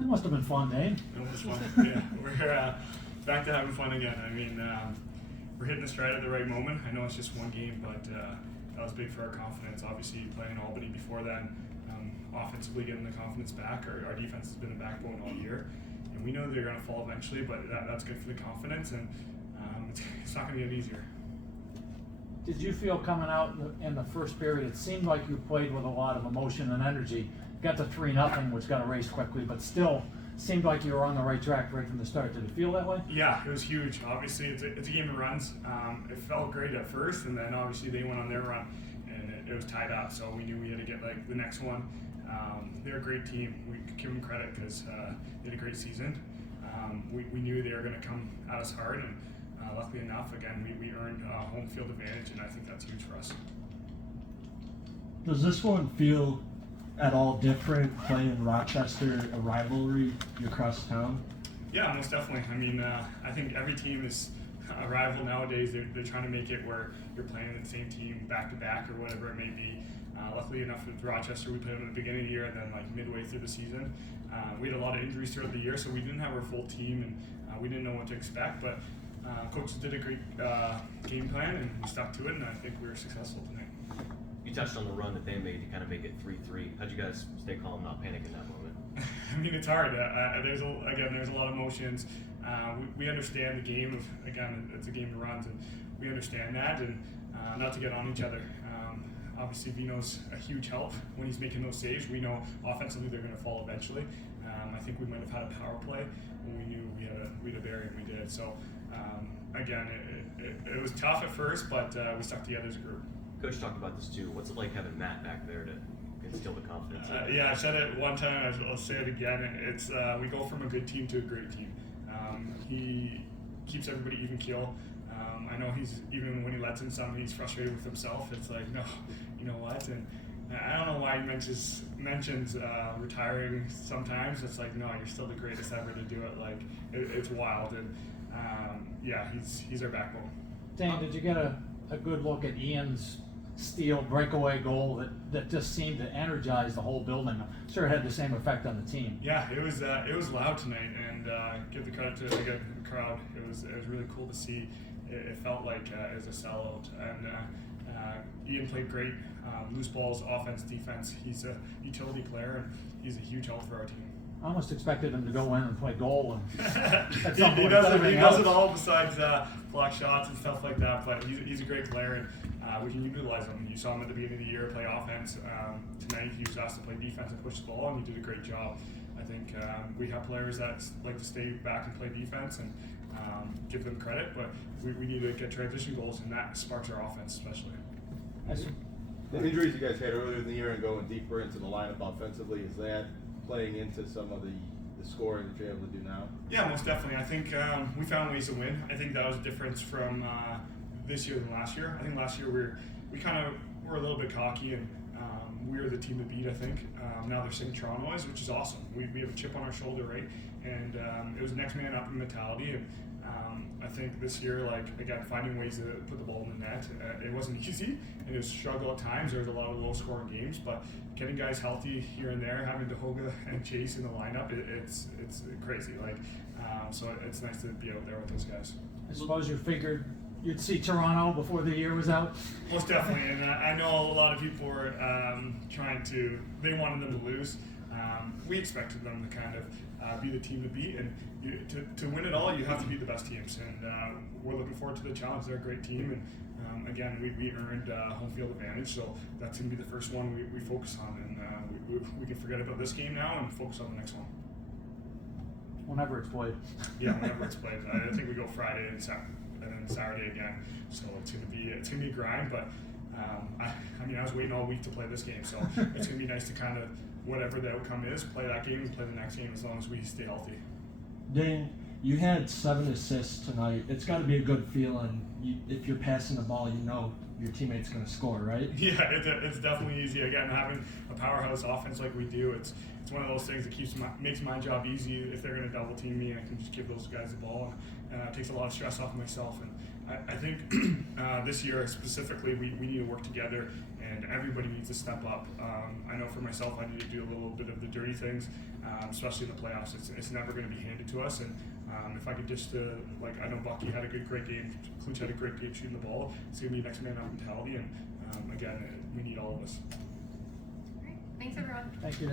That must have been fun, Dane. It was fun. Yeah, we're back to having fun again. I mean, we're hitting the stride at the right moment. I know it's just one game, but that was big for our confidence. Obviously, playing Albany before then, offensively getting the confidence back. Our defense has been a backbone all year, and we know they're going to fall eventually, but that's good for the confidence, and it's not going to get easier. Did you feel coming out in the first period, it seemed like you played with a lot of emotion and energy, got to 3-0, which got erased quickly, but still seemed like you were on the right track right from the start. Did it feel that way? Yeah, it was huge. Obviously, it's a game of runs. It felt great at first, and then obviously they went on their run, and it was tied up, so we knew we had to get the next one. They're a great team. We could give them credit because they had a great season. We knew they were going to come at us hard, and luckily enough, again, we earned home field advantage, and I think that's huge for us. Does this one feel at all different playing Rochester, a rivalry across town? Yeah, most definitely. I mean, I think every team is a rival nowadays. They're trying to make it where you're playing the same team back to back or whatever it may be. Luckily enough with Rochester, we played them at the beginning of the year and then midway through the season. We had a lot of injuries throughout the year, so we didn't have our full team and we didn't know what to expect. But coaches did a great game plan and we stuck to it, and I think we were successful tonight. You touched on the run that they made to kind of make it 3-3. How'd you guys stay calm, not panic in that moment? I mean, it's hard. There's a lot of emotions. We understand the game. It's a game of runs, and we understand that, and not to get on each other. Obviously, Vino's a huge help when he's making those saves. We know offensively they're going to fall eventually. I think we might have had a power play when we knew we had a barrier, and we did. So, it was tough at first, but we stuck together as a group. Coach talked about this too. What's it like having Matt back there to instill the confidence? Yeah, I said it one time. I'll say it again. It's we go from a good team to a great team. He keeps everybody even keel. I know he's even when he lets in some, he's frustrated with himself. It's like, no, you know what? And I don't know why he mentions retiring sometimes. It's like, no, you're still the greatest ever to do it. Like it's wild, and yeah, he's our backbone. Dane, did you get a good look at Ian's steal breakaway goal that just seemed to energize the whole building? I'm sure it had the same effect on the team. Yeah, it was loud tonight, and give the credit to the crowd. It was really cool to see. It felt like it was a sellout, and Ian played great. Loose balls, offense, defense. He's a utility player, and he's a huge help for our team. I almost expected him to go in and play goal. And he does it all besides block shots and stuff like that. But he's a great player, and we can utilize him. You saw him at the beginning of the year play offense. Tonight he was asked to play defense and push the ball, and he did a great job. I think we have players that like to stay back and play defense, and give them credit. But we need to get transition goals, and that sparks our offense especially. The injuries you guys had earlier in the year and going deeper into the lineup offensively, is that playing into some of the scoring that you're able to do now? Yeah, most definitely. I think we found ways to win. I think that was a difference from this year than last year. I think last year we kind of were a little bit cocky, and we were the team to beat, I think. Now they're saying Toronto is, which is awesome. We have a chip on our shoulder, right? And it was next man up mentality, and I think this year, again, finding ways to put the ball in the net, it wasn't easy, and it was a struggle at times. There was a lot of low-scoring games, but getting guys healthy here and there, having DeHoga and Chase in the lineup, it's crazy. So it's nice to be out there with those guys. I suppose you figured you'd see Toronto before the year was out? Most definitely, and I know a lot of people were they wanted them to lose. We expected them to kind of be the team to beat, and to win it all, you have to beat the best teams, and we're looking forward to the challenge. They're a great team, and again, we earned home field advantage, so that's going to be the first one we focus on, and we can forget about this game now and focus on the next one. Whenever it's played. Yeah, whenever it's played. I think we go Friday and then Saturday again, so it's gonna be a grind. But I was waiting all week to play this game, so it's gonna be nice to kind of, whatever the outcome is, play that game and play the next game as long as we stay healthy. Dane, you had 7 assists tonight. It's got to be a good feeling. If you're passing the ball, you know your teammate's going to score, right? Yeah, it's definitely easy. Again, having a powerhouse offense like we do, it's one of those things that makes my job easy. If they're going to double team me, I can just give those guys the ball, and it takes a lot of stress off myself. And I think this year specifically, we need to work together, and everybody needs to step up. I know for myself, I need to do a little bit of the dirty things. especially in the playoffs. It's never going to be handed to us. And if I could just, I know Bucky had a great game, Clutch had a great game shooting the ball. It's going to be next man up mentality. And again, we need all of us. All right. Thanks, everyone. Thank you.